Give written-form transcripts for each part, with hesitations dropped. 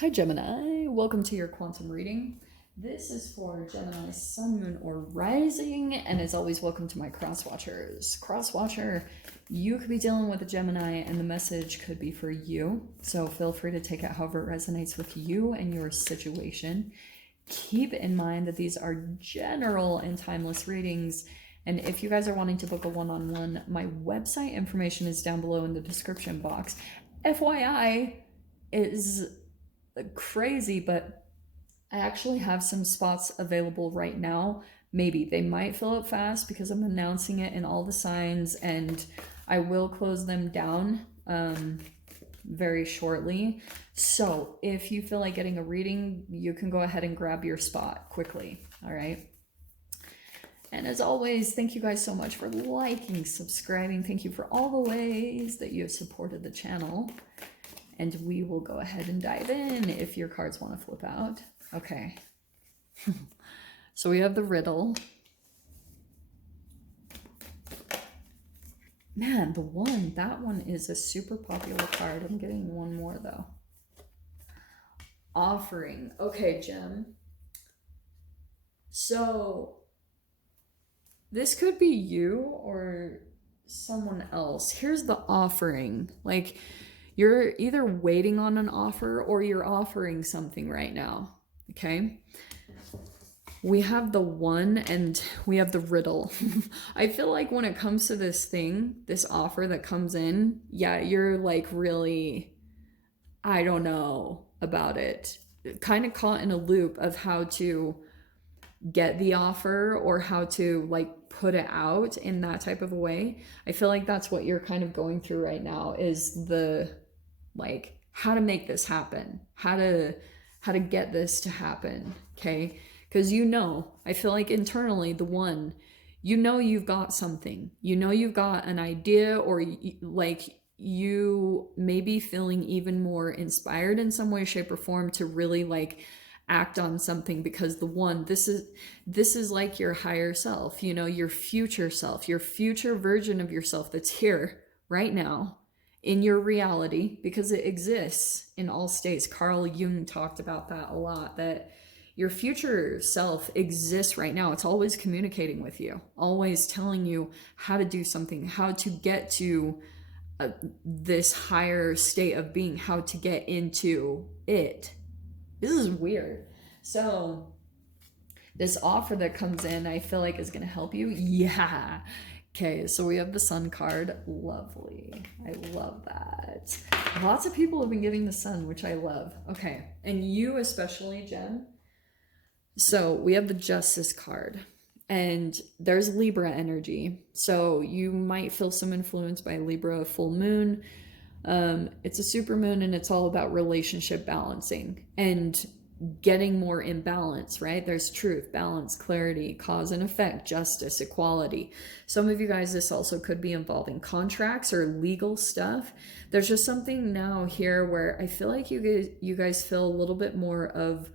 Hi Gemini, welcome to your quantum reading. This is for Gemini Sun, Moon, or Rising, and as always, welcome to my cross watchers. Cross watcher, you could be dealing with a Gemini and the message could be for you, so feel free to take it however it resonates with you and your situation. Keep in mind that these are general and timeless readings, and if you guys are wanting to book a one-on-one, my website information is down below in the description box. FYI is crazy, but I actually have some spots available right now. Maybe they might fill up fast because I'm announcing it in all the signs, and I will close them down very shortly. So if you feel like getting a reading, you can go ahead and grab your spot quickly. All right. And as always, thank you guys so much for liking, subscribing. Thank you for all the ways that you have supported the channel. And we will go ahead and dive in if your cards want to flip out. Okay. So we have the riddle. Man, that one is a super popular card. I'm getting one more though. Offering. Okay, Gem. So this could be you or someone else. Here's the offering. Like, you're either waiting on an offer or you're offering something right now, okay? We have the one and we have the riddle. I feel like when it comes to this thing, this offer that comes in, yeah, you're like really, I don't know about it. Kind of caught in a loop of how to get the offer or how to like put it out in that type of a way. I feel like that's what you're kind of going through right now, is the like how to make this happen, how to get this to happen, okay? Because I feel like internally, the one, you've got something, you've got an idea, or like you may be feeling even more inspired in some way, shape, or form to really like act on something, because the one, this is like your higher self, your future self, your future version of yourself that's here right now in your reality, because it exists in all states. Carl Jung talked about that a lot, that your future self exists right now. It's always communicating with you, always telling you how to do something, how to get to this higher state of being, how to get into it. This is weird. So this offer that comes in, I feel like is going to help you. Yeah. Okay, so we have the Sun card. Lovely. I love that. Lots of people have been getting the Sun, which I love. Okay, and you especially, Jen. So we have the Justice card, and there's Libra energy. So you might feel some influence by Libra full moon. It's a super moon, and it's all about relationship balancing and getting more in balance, right? There's truth, balance, clarity, cause and effect, justice, equality. Some of you guys, this also could be involving contracts or legal stuff. There's just something now here where I feel like you guys feel a little bit more of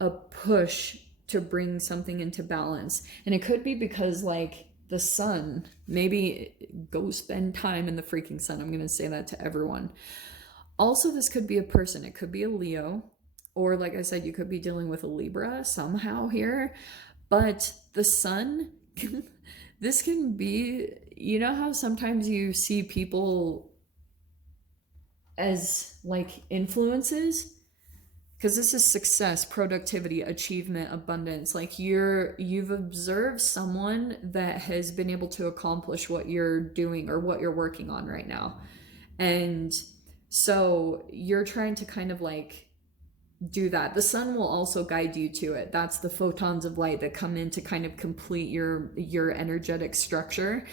a push to bring something into balance. And it could be because like the Sun, maybe go spend time in the freaking sun. I'm going to say that to everyone. Also, this could be a person. It could be a Leo, or like I said, you could be dealing with a Libra somehow here. But the Sun, this can be, how sometimes you see people as like influences? Because this is success, productivity, achievement, abundance. Like you've observed someone that has been able to accomplish what you're doing or what you're working on right now. And so you're trying to kind of like do that. The Sun will also guide you to it. That's the photons of light that come in to kind of complete your energetic structure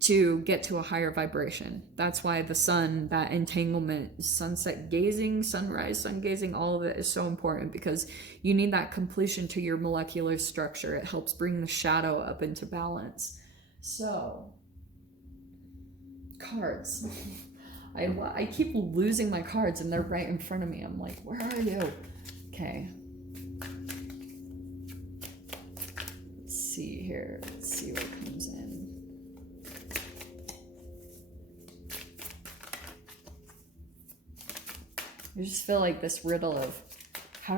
to get to a higher vibration. That's why the Sun, that entanglement, sunset gazing, sunrise, sun gazing, all of it is so important, because you need that completion to your molecular structure. It helps bring the shadow up into balance. So, cards. I keep losing my cards and they're right in front of me. I'm like, where are you? Okay. Let's see here. Let's see what comes in. I just feel like this riddle of how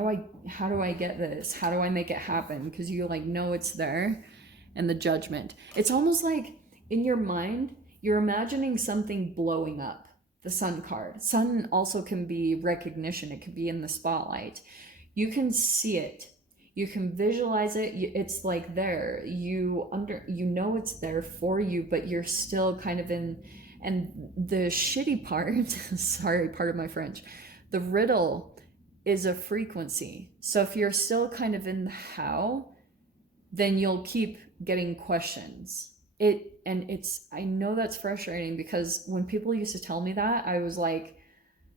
do I get this? How do I make it happen? Because you like know it's there, and the judgment. It's almost like in your mind, you're imagining something blowing up. The sun card. Sun also can be recognition. It could be in the spotlight. You can see it. You can visualize it. It's like there. You know it's there for you, but you're still kind of in. And the shitty part, sorry, pardon my French, the riddle is a frequency. So if you're still kind of in the how, then you'll keep getting questions. I know that's frustrating, because when people used to tell me that, I was like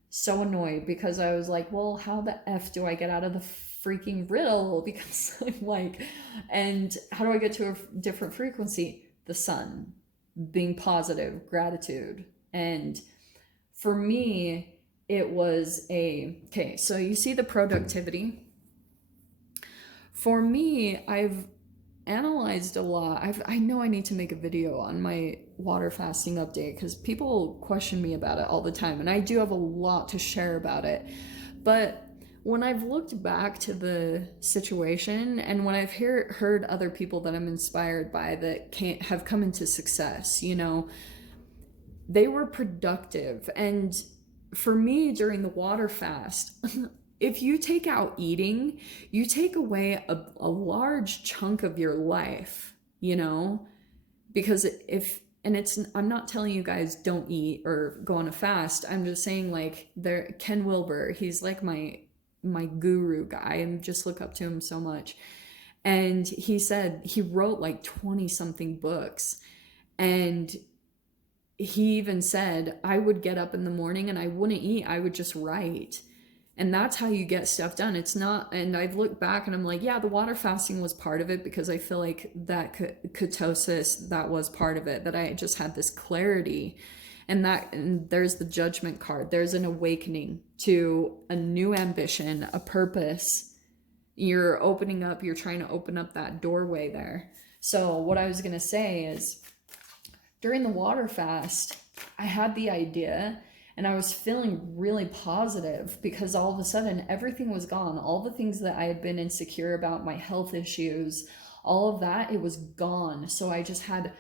so annoyed, because I was like, well, how the F do I get out of the freaking riddle? Because I'm like, and how do I get to a different frequency? The sun, being positive, gratitude. And for me, it was okay, so you see the productivity. For me, I've analyzed a lot. I know I need to make a video on my water fasting update, because people question me about it all the time, and I do have a lot to share about it. But when I've looked back to the situation, and when I've heard other people that I'm inspired by that have come into success, you know, they were productive. And for me, during the water fast, if you take out eating, you take away a large chunk of your life, you know, because I'm not telling you guys don't eat or go on a fast. I'm just saying, like, Ken Wilber, he's like my guru guy. I just look up to him so much. And he said he wrote like 20 something books. And he even said, I would get up in the morning and I wouldn't eat. I would just write. And that's how you get stuff done. It's not, and I've looked back and I'm like, yeah, the water fasting was part of it, because I feel like that ketosis, that was part of it, that I just had this clarity. And there's the judgment card. There's an awakening to a new ambition, a purpose. You're trying to open up that doorway there. So what I was going to say is, during the water fast, I had the idea, and I was feeling really positive, because all of a sudden everything was gone. All the things that I had been insecure about, my health issues, all of that, it was gone. So I just had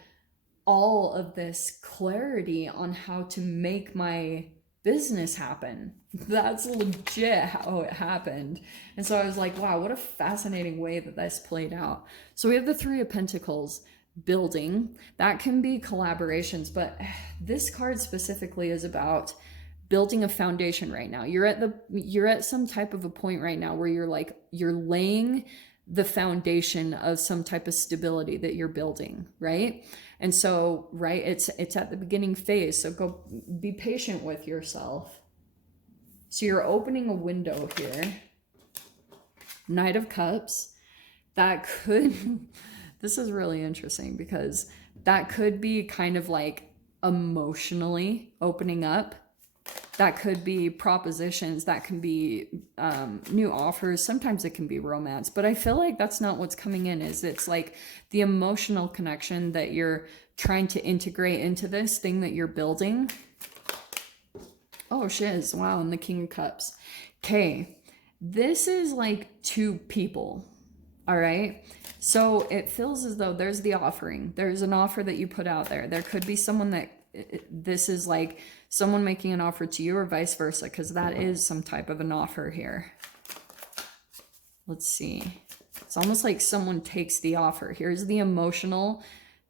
all of this clarity on how to make my business happen. That's legit how it happened. And so I was like, wow, what a fascinating way that this played out. So we have the Three of Pentacles, building. That can be collaborations, but this card specifically is about building a foundation right now. You're at some type of a point right now where you're laying the foundation of some type of stability that you're building, right? And so, right, it's at the beginning phase. So go be patient with yourself. So you're opening a window here. Knight of Cups. That could this is really interesting, because that could be kind of like emotionally opening up. That could be propositions. That can be new offers. Sometimes it can be romance. But I feel like that's not what's coming in. It's like the emotional connection that you're trying to integrate into this thing that you're building. Oh, shiz. Wow. And the King of Cups. Okay. This is like two people. All right. So it feels as though there's the offering. There's an offer that you put out there. There could be someone that this is like someone making an offer to you, or vice versa, because that is some type of an offer here. Let's see. It's almost like someone takes the offer. Here's the emotional.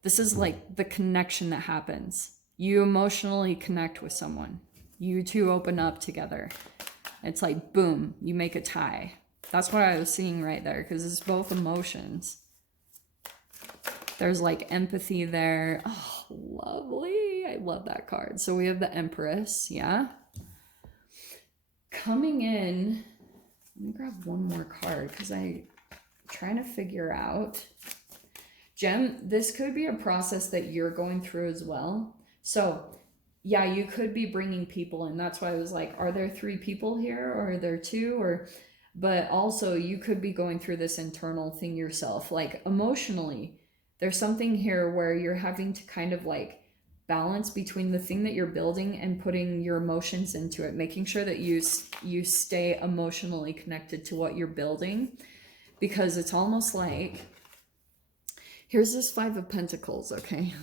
This is like the connection that happens. You emotionally connect with someone. You two open up together. It's like, boom, you make a tie. That's what I was seeing right there, because it's both emotions. There's like empathy there. Oh, lovely. I love that card. So we have the Empress, yeah. Coming in, let me grab one more card, because I'm trying to figure out. Gem, this could be a process that you're going through as well. So yeah, you could be bringing people in. That's why I was like, are there 3 people here, or are there 2? But also you could be going through this internal thing yourself, like emotionally. There's something here where you're having to kind of like balance between the thing that you're building and putting your emotions into it, making sure that you stay emotionally connected to what you're building, because it's almost like, here's this Five of Pentacles, okay?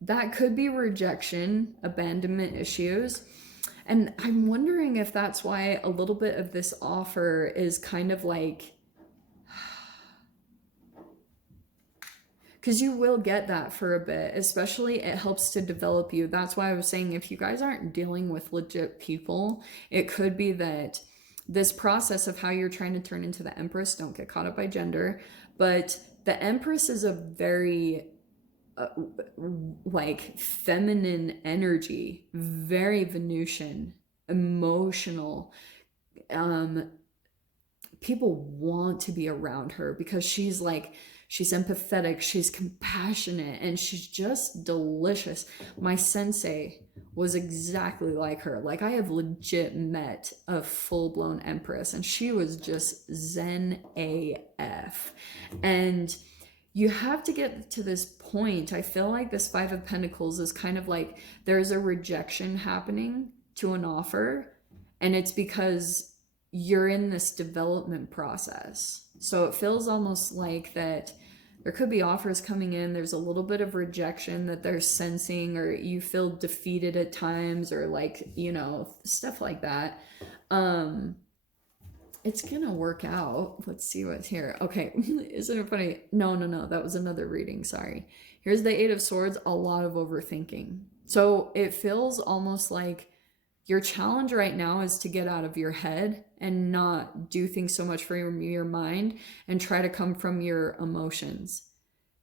That could be rejection, abandonment issues. And I'm wondering if that's why a little bit of this offer is kind of like, because you will get that for a bit, especially it helps to develop you. That's why I was saying, if you guys aren't dealing with legit people, it could be that this process of how you're trying to turn into the Empress, don't get caught up by gender, but the Empress is a very like feminine energy, very Venusian, emotional. People want to be around her because she's empathetic, she's compassionate, and she's just delicious. My sensei was exactly like her. Like, I have legit met a full-blown Empress, and she was just Zen AF. And you have to get to this point. I feel like this Five of Pentacles is kind of like there's a rejection happening to an offer, and it's because you're in this development process. So it feels almost like that there could be offers coming in, there's a little bit of rejection that they're sensing, or you feel defeated at times, or like, you know, stuff like that. It's gonna work out. Let's see what's here. Okay, isn't it funny? No, that was another reading, sorry. Here's the Eight of Swords, a lot of overthinking. So it feels almost like your challenge right now is to get out of your head and not do things so much from your mind and try to come from your emotions.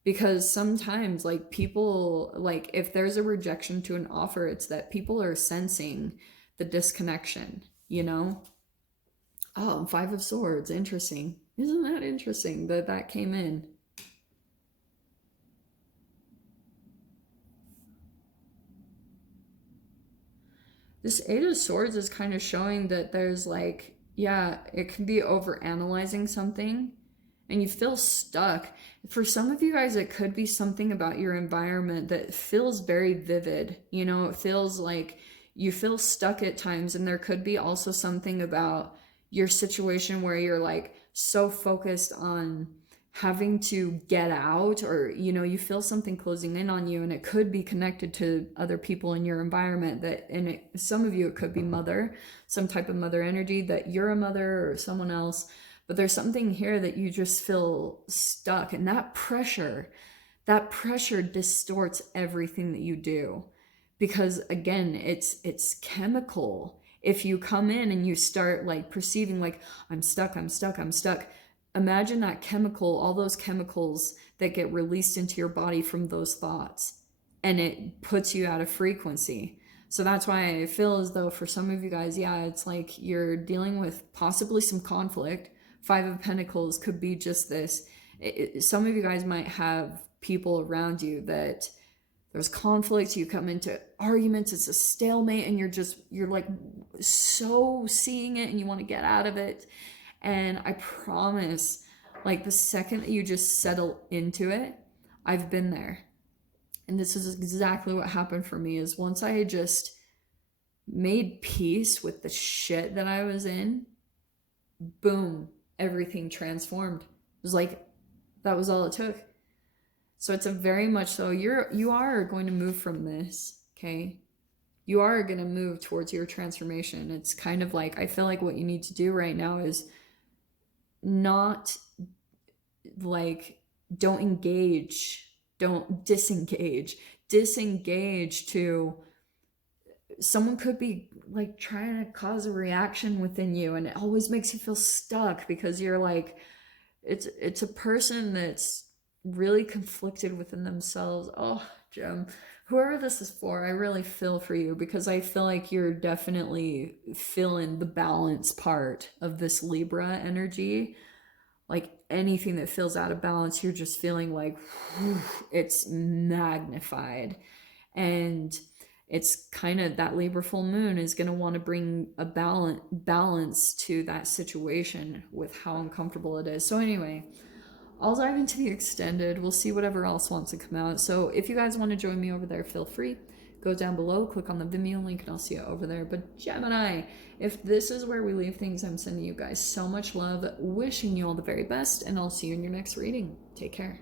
Because sometimes, like, people, like, if there's a rejection to an offer, it's that people are sensing the disconnection, you know? Oh, Five of Swords, interesting. Isn't that interesting that that came in? This Eight of Swords is kind of showing that there's like, yeah, it can be over analyzing something and you feel stuck. For some of you guys, it could be something about your environment that feels very vivid. You know, it feels like you feel stuck at times, and there could be also something about your situation where you're like so focused on having to get out, or you know, you feel something closing in on you, and it could be connected to other people in your environment. That, and some of you, it could be mother, some type of mother energy, that you're a mother or someone else, but there's something here that you just feel stuck, and that pressure distorts everything that you do, because again, it's chemical. If you come in and you start like perceiving like, I'm stuck, imagine that chemical, all those chemicals that get released into your body from those thoughts, and it puts you out of frequency. So that's why I feel as though for some of you guys, yeah, it's like you're dealing with possibly some conflict. Five of Pentacles could be just this. Some of you guys might have people around you that there's conflict, you come into arguments, it's a stalemate, and you're like so seeing it and you want to get out of it. And I promise, like, the second that you just settle into it, I've been there. And this is exactly what happened for me, is once I had just made peace with the shit that I was in, boom, everything transformed. It was like, that was all it took. So it's a very much so, you are going to move from this, okay? You are going to move towards your transformation. It's kind of like, I feel like what you need to do right now is not like, don't engage, don't disengage to, someone could be like trying to cause a reaction within you, and it always makes you feel stuck because you're like, it's a person that's really conflicted within themselves. Oh, Gem, whoever this is for, I really feel for you, because I feel like you're definitely feeling the balance part of this Libra energy. Like, anything that feels out of balance, you're just feeling like, whew, it's magnified. And it's kind of that Libra full moon is going to want to bring a balance to that situation with how uncomfortable it is. So anyway, I'll dive into the extended. We'll see whatever else wants to come out. So if you guys want to join me over there, feel free. Go down below, click on the Vimeo link, and I'll see you over there. But Gemini, if this is where we leave things, I'm sending you guys so much love, wishing you all the very best, and I'll see you in your next reading. Take care.